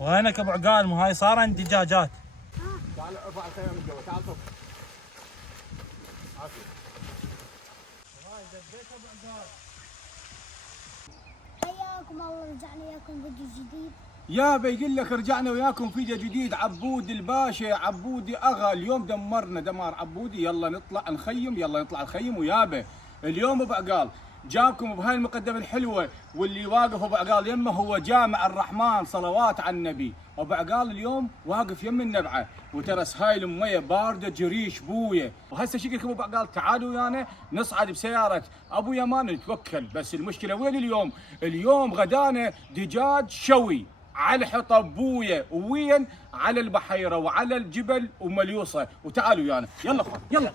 وينك ابو عقال؟ مو هاي صار عندي دجاجات. تعال ارفع الخيمه من جوا، تعال فوق. عافية. هاي دبيت ابو عقال. حياكم الله، رجعنا وياكم فيديو جديد. يا بيقول لك رجعنا وياكم فيديو جديد. عبود الباشا، عبودي اغا، اليوم دمرنا دمار عبودي. يلا نطلع نخيم، يلا نطلع نخيم ويابه. اليوم ابو عقال جابكم بهاي المقدمه الحلوه، واللي واقف ابو عقال يمه هو جامع الرحمن، صلوات على النبي. ابو عقال اليوم واقف يم النبعه، وترى هاي الميه بارده جريش بويه. وهسه شكلك ابو عقال تعالوا ويانا نصعد بسياره ابو يمان نتوكل. بس المشكله وين اليوم؟ اليوم غدانا دجاج شوي على حطب بويه، وين على البحيره وعلى الجبل ومليوصه. وتعالوا ويانا، يلا اخوان يلا.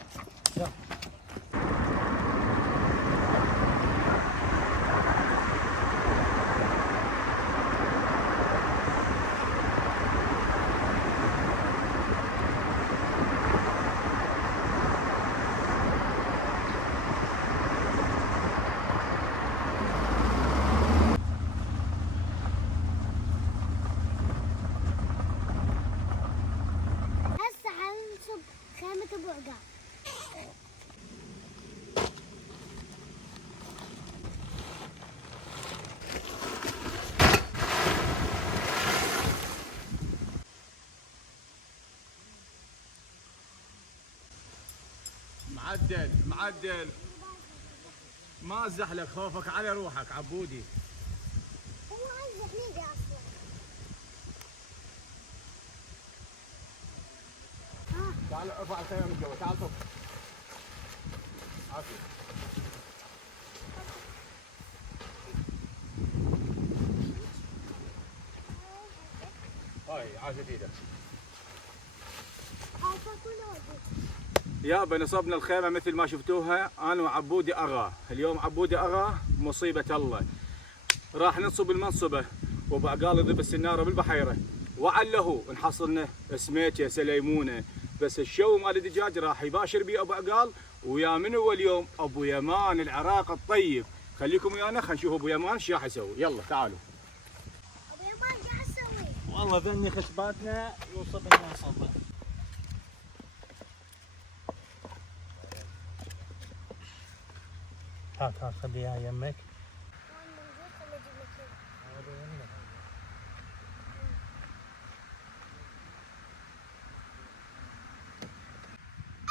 هسه حنصب خيمة ابو عقال. معدل معدل، ما ازحلك، خوفك على روحك عبودي. هو عايز حنيقة اصلا. تعال ارفع الخيمه من جوا، تعال فوق. عافية. هاي عافية ايدك. عارفة كله وقت. يابا نصبنا الخيمه مثل ما شفتوها انا وعبودي اغا. اليوم عبودي اغا مصيبه الله. راح ننصب المنصبه، وابو عقال يضرب السناره بالبحيره، وعله نحصلنا سميكه سليمونه. بس الشو مال الدجاج راح يباشر بيه ابو عقال. ويا من هو اليوم؟ ابو يمان العراق الطيب. خليكم ويانا خلينا نشوف ابو يمان ايش راح يسوي. يلا تعالوا. ابو يمان قاعد تسوي؟ والله ذني خشباتنا يوصل المنصب. هات خليها يمك.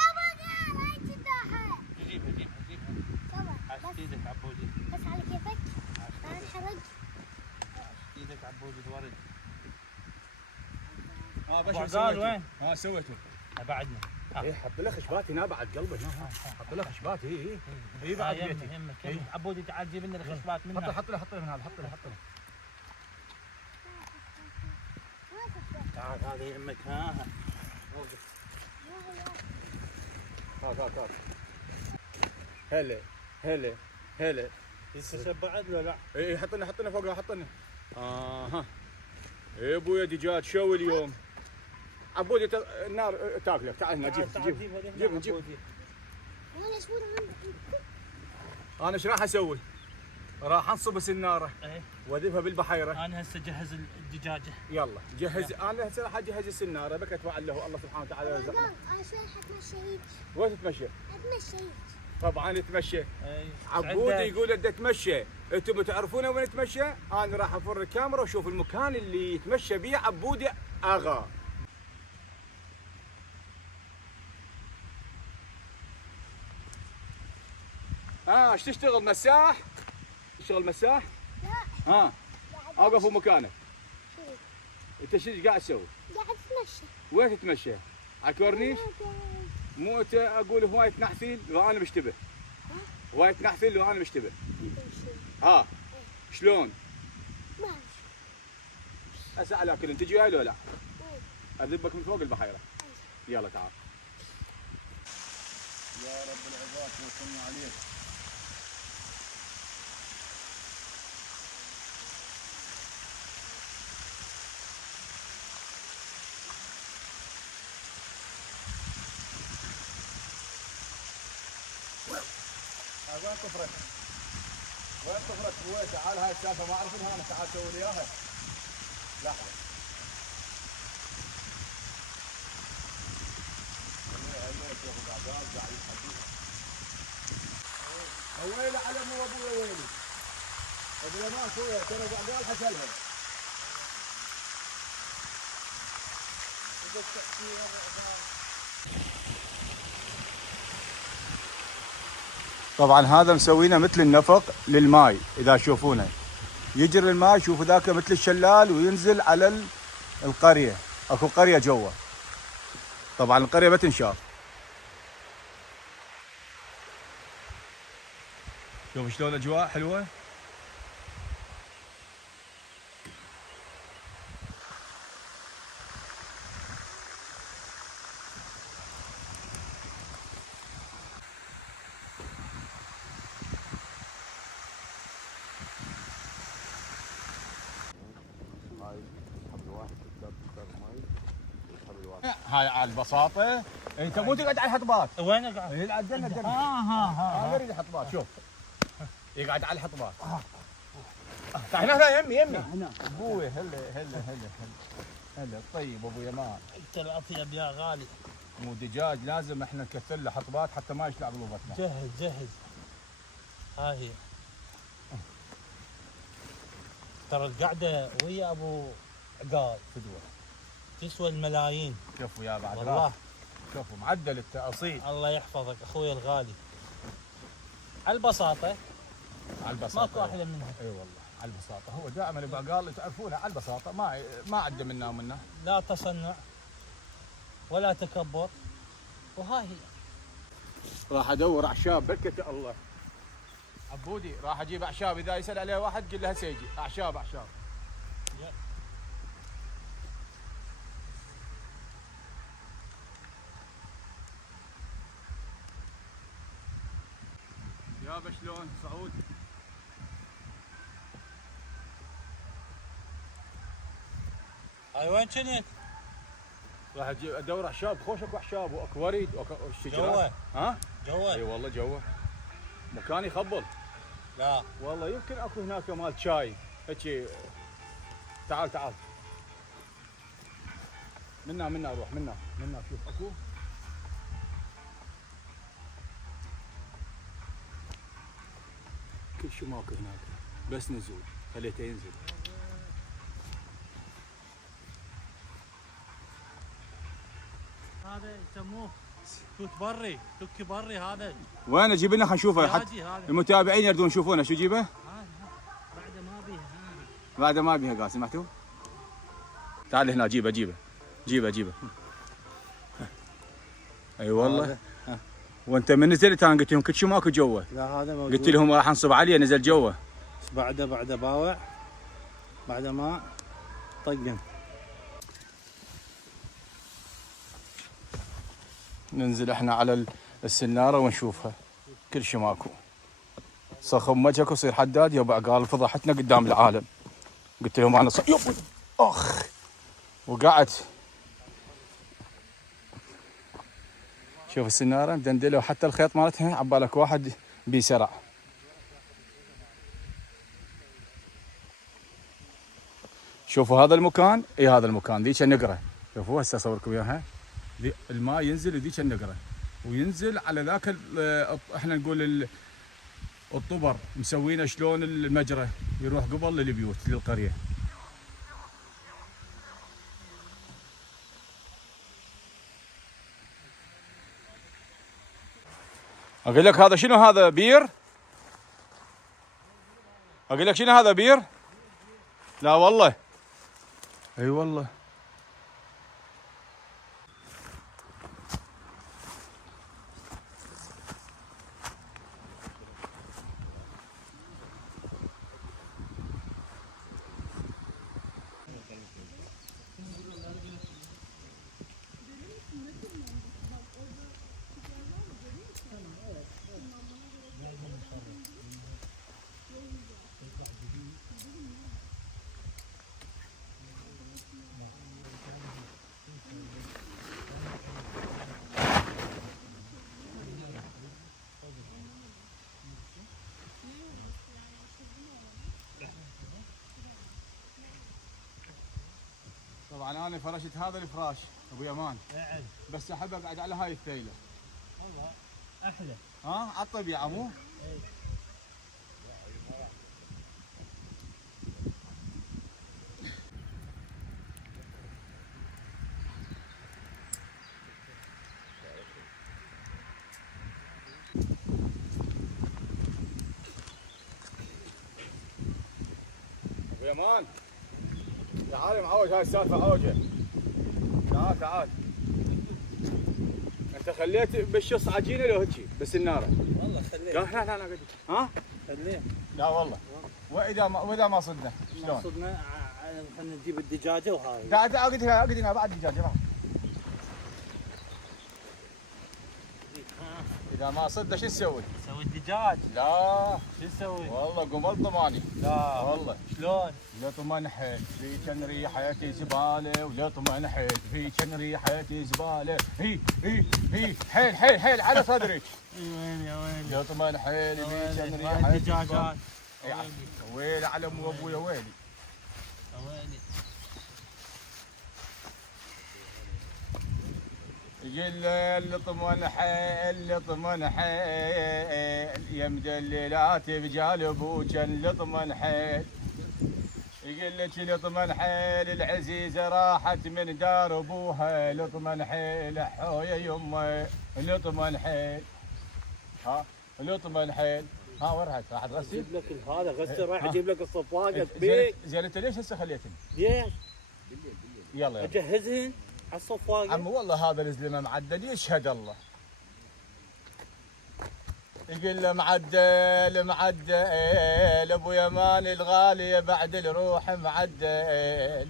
ابو عقال هاي جداحة. جيبها. صبر عاش بس ايدك عبودي. بس على كيفك. لا تحرج. ايدك عبودي الورد. بس أبو عقال وين؟ ها سويته. بعدنا. ايه حط له خشباتي هنا بعد قلبه هنا. حط له خشباتي. اي بعد بيتي. يمك عبودي تعال جيب لنا الخشبات منها. حط له من هذا، حط له. تعال هذه يمك. ها هات هلا. يتكسب بعد ولا لا؟ اي حط لنا فوقها، حط لنا. ها يا ابويا دجاج شوي اليوم. عبودي النار تاكلك. تعال هنا جيب. وانا شو انا ايش راح اسوي؟ راح انصب السناره ايه واذبها بالبحيره. انا هسه جهز الدجاجه. يلا جهز. انا هسه راح اجهز السناره. بك اتوعد له الله سبحانه وتعالى ابو يرزقنا. عقال انا شوي حتمشى هيك. وين تتمشى؟ اتمشى هيك. طبعا تمشى. اي عبودي يقول ادي اتمشى. انتم بتعرفون وين اتمشى؟ انا راح افر الكاميرا واشوف المكان اللي يتمشى بيه عبودي اغا. ايش تشتغل مساح؟ تشتغل مساح؟ لا ها قاعد اوقف مكانك. شو؟ انت ايش قاعد تسوي؟ قاعد اتمشى. وين تتمشى؟ على الكورنيش؟ مو انت اقول هوايه نحفيل وانا مشتبه. هوايه نحفيل وانا مشتبه. ها شلون؟ ما أعرف. هسه على كل تجي وياي ولا لا؟ اذبك من فوق البحيره. يلا تعال. يا رب العباد توكلنا عليك. وين طفرك؟ وين طفرك ابوي؟ تعال هاي السالفه ما اعرف انها انا. تعال سوي لي اياها. لحظه. ويلي على مو ابويا ويلي. ابويا ما سوى ترى بعقال حسلها. طبعا هذا مسوينه مثل النفق للماي اذا تشوفونه يجري الماي. شوفوا ذاك مثل الشلال وينزل على القريه. اكو قريه جوا. طبعا القريه ما تنشاف. شوف شلون الاجواء حلوه. هاي على البساطه. انت مو تقعد على الحطبات. وين اقعد؟ هي العدنه الدنيا. ما اريد الحطبات. شوف يقعد على الحطبات. تعال هنا يمي هنا ابوي. هلا طيب ابو يمان. انت الاطيب يا غالي. مو دجاج لازم احنا نكثر له حطبات حتى ما يشلع بلوبتنا. جهز. هاي هي. ترى القعده ويا ابو عقال فدوه تسوى الملايين. شوفوا يا بعد والله. شوفوا معدل التأصيل. الله يحفظك اخوي الغالي. على البساطه. على البساطه ماكو احلى منها. اي والله على البساطه. هو دائما البقال تعرفونه على البساطه. ما عنده منا ومنا. لا تصنع ولا تكبر. وهاي هي. راح ادور اعشاب بركه الله. عبودي راح اجيب اعشاب. اذا يسال عليه واحد قل له هسه يجي اعشاب. يابا شلون سعود؟ هاي وين كنت؟ راح اجيب ادور اعشاب. خوش اكو اعشاب واكو وريد واكو شجرات. جوا. ها؟ جوا. اي والله جوا. مكان يخبل. لا والله يمكن اكو هناك مال شاي هيك. تعال منا اروح منا شوف اكو. كل شيء ماكو هناك بس نزول. خليته ينزل. هذا يسموه توت بري. توكي بري هذا. وين اجيب لنا خلينا نشوفه حتى دجاجي هذا. المتابعين يردون يشوفونه. شو اجيبه؟ بعد ما بيها. بعد ما بيها قاسم. سمعتوا؟ تعال هنا جيبه. اي والله. وانت من نزلت انا قلت لهم كل شيء ماكو جوا. لا هذا موجود. قلت لهم راح انصب عليه نزل جوا. بعد باوع. بعد ما طقم. ننزل احنا على السناره ونشوفها. كل شيء ماكو. صخب وجهك وصير حداد. يابا قال فضحتنا قدام العالم. قلت لهم انا اخ. وقعدت. شوف السناره مدندله وحتى الخيط مالتها عبالك واحد بيسرع. شوفوا هذا المكان. اي هذا المكان ذيك النقره. شوفوا هسه اصوركم اياها. الماء ينزل ذيك النقره وينزل على ذاك احنا نقول الطبر مسوينه شلون المجرى يروح قبل للبيوت للقريه. اقول لك هذا شنو؟ هذا بير. اقول لك شنو هذا؟ بير. لا والله. اي والله. طبعا انا فرشت هذا الفراش ابو يمان. بس احب اقعد على هاي الثيله. والله احلى. ها على الطبيعه مو؟ سليمان تعال يا معوج، هاي السالفه اوجه. تعال تعال. انت خليت بالشص عجينه لو هيك بالسناره؟ والله خليه. لا قدي. ها؟ خليه. لا والله. واذا ما صدنا شلون؟ صدنا خلينا نجيب الدجاجه وهاي. تعال اقعد هنا بعد دجاجه بعد. اذا ما صدنا شو نسوي؟ نسوي الدجاج. لا شو نسوي؟ والله قمر ضماني. لا والله. شلون؟ لطمن حيل في كن ريحتي زباله، ولطمن حيل في كن ريحتي زباله، هي حيل على صدرك. وين يا ويلي؟ لطمن حيل في كن ويلي. ريحتي الدجاجات. زبالة. يا ويلي. ويلي على ام ابويا ويلي. يا ويلي. يقول لطمن حيل يا مدللات بجال ابوك لطمن حيل. يقول لك لطمن حيل العزيزه راحت من دار ابوها، لطمن حيل حويا يمه لطمن حيل. ها لطمن حيل. ها وين راح تغسل؟ اجيب لك هذا غسل، راح اجيب لك الصفاقه زين بيك. زين انت ليش هسه خليتني؟ ليش؟ يلا اجهزهن على الصفاقه. عمي والله هذا الزلمه معدل يشهد الله. يقول له معدل ابو يمان الغالي بعد الروح معدل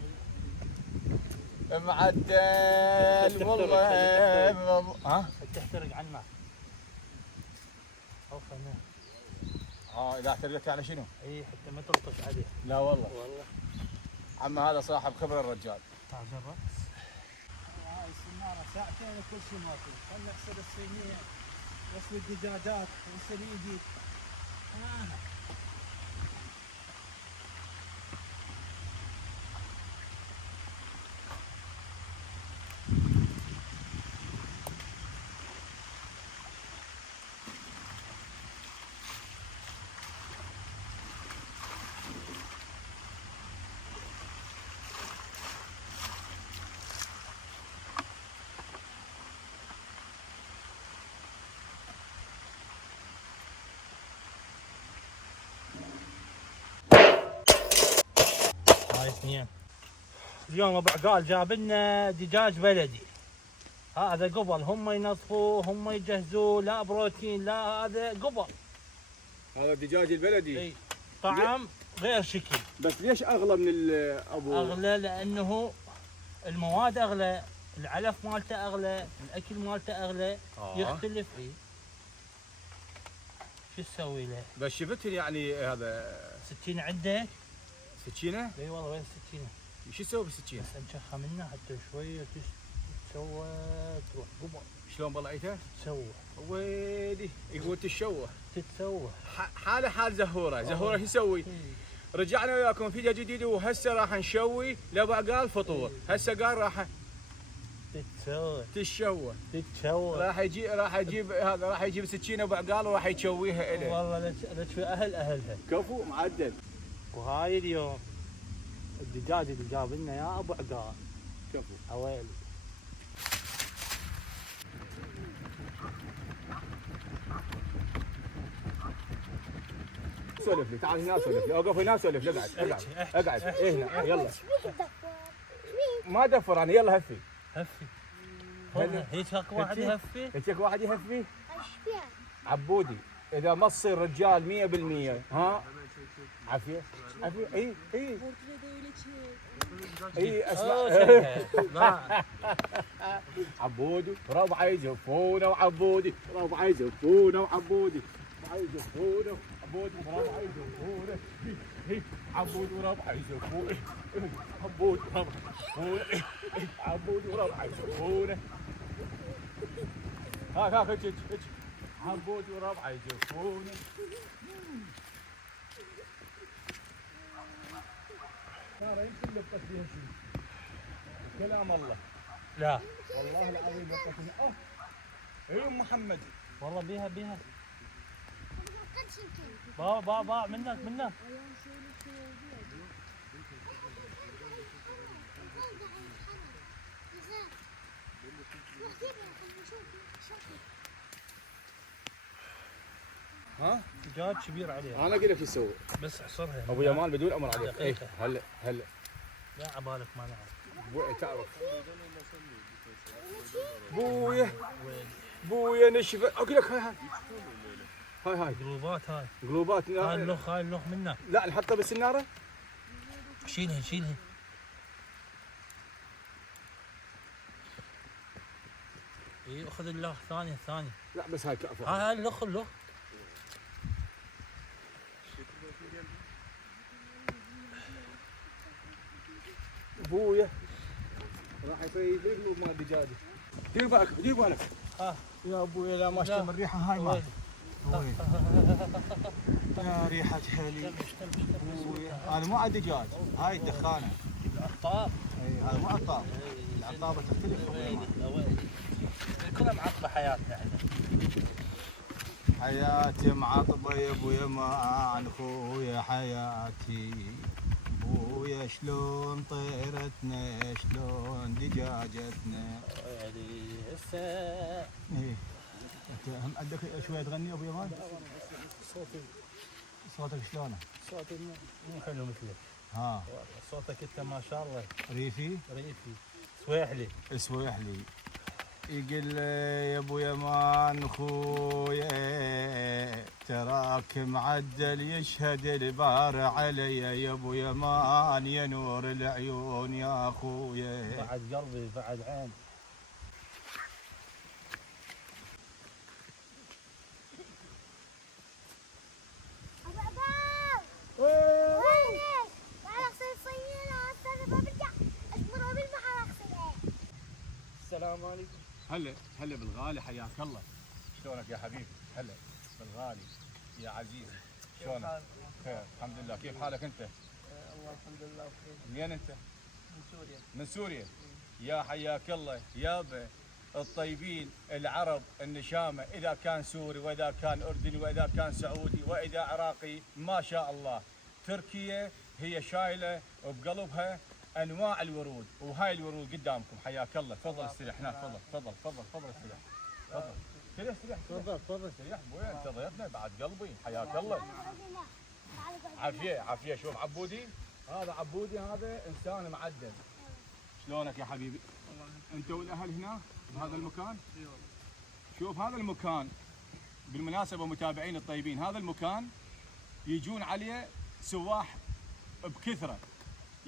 والله. ها تحترق عنا او خلنا. اذا احترقت على شنو؟ اي حتى ما تلطش عليه. لا والله والله. عم هذا صاحب خبره الرجال. تعال جرب. هاي السناره ساعتين وكل شيء ماكو. خلنا نغسل الصينيه، غسل الدجاجات، غسل ايدي. هاي اثنين. اليوم ابو عقال جاب لنا دجاج بلدي. هذا قبل هم ينظفوه هم يجهزوه، لا بروتين لا هذا قبل. هذا الدجاج البلدي. اي طعم غير شكل. بس ليش اغلى من ابو؟ اغلى لانه المواد اغلى، العلف مالته اغلى، الاكل مالته اغلى. يختلف. اي شو تسوي له؟ بس شفتني يعني هذا سكينه عندك؟ سكينه؟ اي والله وين السكينه؟ شو تسوي بالسكينه؟ بس نشخها منها حتى شويه تسوى تروح قبل. شلون بلعيته؟ تسوى ويلي يقول تشوه. تتسوى. حال زهوره شو يسوي؟ رجعنا وياكم فيديو جديد، وهسه راح نشوي لابو عقال فطور. هسه قال راح تشوه. راح يجيب سكينه ابو عقال وراح يشويها له. والله لك في اهلها. كفو معدل. وهاي اليوم الدجاج اللي جاب لنا يا ابو عقال. كفو عويلي. سولف لي، تعال هنا سولف لي، اوقف هنا سولف لي. اقعد هنا يلا. ما دفر انا، يلا هفي. هيك اكو واحد يهفي. هيك واحد يهفي. عبودي اذا ما تصير رجال 100%، ها عافيه اي اسمع. عبودي ربع يزفونه وعبودي ربع يزفونه وعبودي عبودي وربع يزفونه. عبودي وربع يزفونه. عبودي وربع يزفونه. هاك عبودي وربع يزفونه. ترى يمكن لبقت فيها شيء. كلام الله. لا والله العظيم لبقت فيها. اي ام محمد. والله بيها. باع منك. ها دجاج كبير عليه. انا اقول لك شو تسوي. بس احصرها ابو يمان بدون امر عليك. اي دقيقة. هلا لا عبالك ما نعرف. تعرف بويا نشف اقول لك هاي قلوبات هاي. قلوبات. هاي اللخ منه. لا نحطها بالسناره. شيلها. اي اخذ اللخ ثانية. لا بس هاي كافه. هاي اللخ. ابويا راح يصيد قلوب مال دجاجه. دير بالك. يا ابويا لا ما اشتم الريحه هاي ما. يا ريحه هلي. هذا مو على دجاج، هاي الدخانه. العطاب. اي هذا مو عطاب. العطابه تختلف. كلها معطبة حياتنا احنا. حياتي معطبه يا ابو يمان خويا حياتي. ابويا شلون طيرتنا شلون دجاجتنا. ويلي هسه. ايه انت هم عندك شويه تغني ابو يمان؟ صوتك شلونه؟ صوتي مو حلو مثلك. ها صوتك انت ما شاء الله ريفي سويحلي. سويحلي. يقول لي يا ابو يمان خويا تراك معدل يشهد البار علي يا ابو يمان يا نور العيون يا خويا. بعد قلبي بعد عين. ابو عبال وينك؟ تعال اغسل الصينية استنى ما برجع اشبرها بالبحر اغسلها. السلام عليكم. هلا بالغالي حياك الله. شلونك يا حبيبي؟ هلا بالغالي يا عزيزي. شلونك؟ خير الحمد لله. كيف حالك انت؟ الله الحمد لله بخير. منين انت؟ من من سوريا. يا حياك الله يابا. الطيبين العرب النشامه اذا كان سوري واذا كان اردني واذا كان سعودي واذا عراقي ما شاء الله. تركيا هي شايله بقلبها انواع الورود وهاي الورود قدامكم. حياك الله. تفضل استريح هناك. تفضل استريح. تفضل استريح. ابوي انت ضيفنا بعد قلبي. حياك الله. عافيه. شوف عبودي هذا هذا انسان معدل. شلونك يا حبيبي؟ انت والاهل هنا بهذا المكان؟ شوف هذا المكان بالمناسبه متابعين الطيبين هذا المكان يجون عليه سواح بكثره.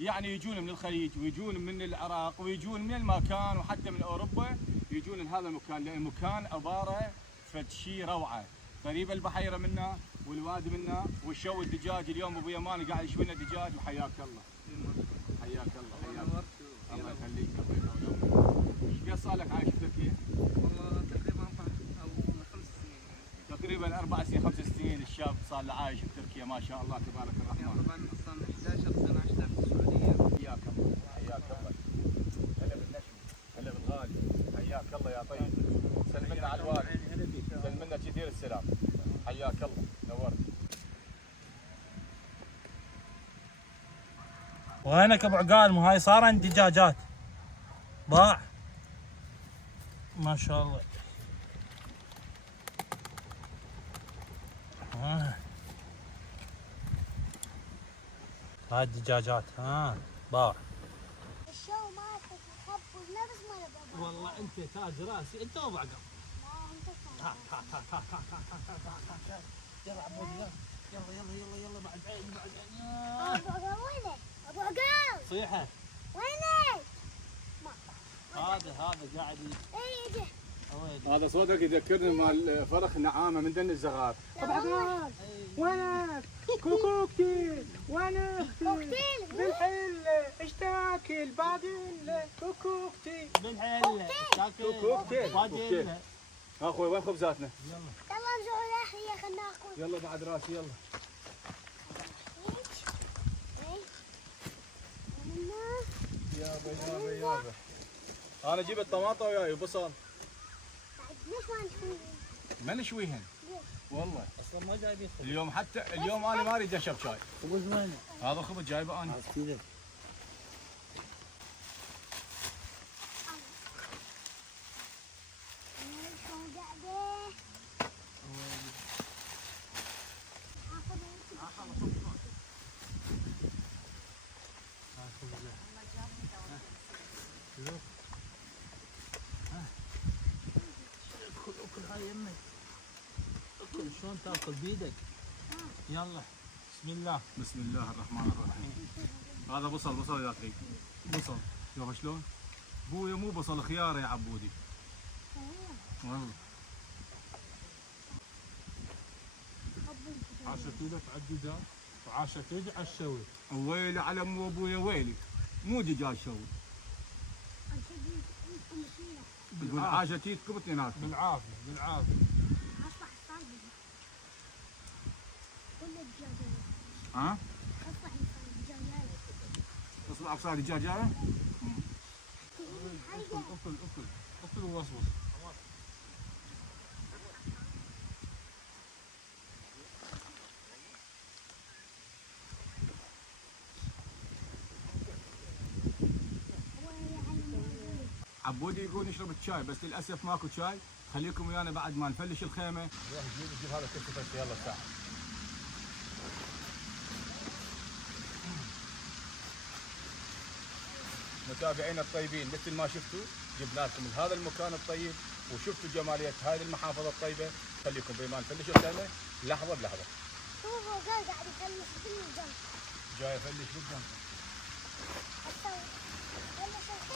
يعني يجون من الخليج ويجون من العراق ويجون من المكان وحتى من اوروبا يجون لهذا المكان لان المكان عباره فد شيء روعه. قريب البحيره منا والوادي منا والشو الدجاج. اليوم ابو يمان قاعد يشوي لنا دجاج وحياك الله. حياك الله. الله يخليك. ايش قد صار لك عايش في تركيا؟ والله تقريبا 4 أو 5 سنين. تقريبا 4 سنين 5 سنين الشاب صار له عايش في تركيا ما شاء الله تبارك الرحمن. طبعا اصلا 11 سنه عشتها في السعوديه. حياك الله. هلا بالنشوي. هلا بالغالي. حياك الله يا طيب. سلم لنا على الوالد. سلم لنا كثير السلام. حياك الله. نورت. وينك ابو عقال؟ مو هاي صار عندي دجاجات باع ما شاء الله. هاي الدجاجات باع. الشو مالتك مخبز نفس مال بابا. والله انت تاج راسي انت وابو عقال. لا انت يلا عبود يلا بعد عين. ابو عقال وينك؟ ابو عقال صيحه. وينك؟ هذا قاعد اي اجي. هذا صوتك يذكرني مال فرخ نعامه من دن الزغار. ابو عقال وينك؟ كوكوكتي وينك؟ كوكتيل بالحله ايش تاكل؟ باقي كوكوكتي. بالحله تاكل كوكتيل. باجي. اخوي وين خبزاتنا؟ يلا نروح الاخر خلنا ناكل. يلا بعد راسي يلا. يابا. انا جبت طماطه وياي وبصل. ليش ما نشوي؟ ما نشويهن. والله اصلا ما جايبين خبز. اليوم حتى اليوم انا ما اريد اشرب شاي. خبز وينه؟ هذا خبز جايبه انا. كذا. شوف ها اكل هاي يمي اكل شلون تاكل بيدك يلا بسم الله بسم الله الرحمن الرحيم. هذا بصل يا اخي، بصل شوف شلون؟ بويا مو بصل خيار يا عبودي. والله 10 كيلو على الدجاج و10 كيلو على الشوي. ويلي على مو ابويا ويلي، مو دجاج شوي. يقول حاجه تجيكم اثنيناتكم. بالعافيه بالعافيه. اصبح صايد كل الدجاجات ها؟ اصبح الدجاجات اصبع ابصار دجاجه؟ اكل ووصوص. عبودي يقول نشرب الشاي بس للاسف ماكو شاي، خليكم ويانا بعد ما نفلش الخيمه. روح جيب هذا كشف يلا تعال. متابعينا الطيبين مثل ما شفتوا جبنا لكم هذا المكان الطيب وشفتوا جماليه هذه المحافظه الطيبه، خليكم بما نفلش الخيمه لحظه بلحظه. شوفوا قاعد يفلش كل الجنب جاي افلش بالجنب. فلش الخيمة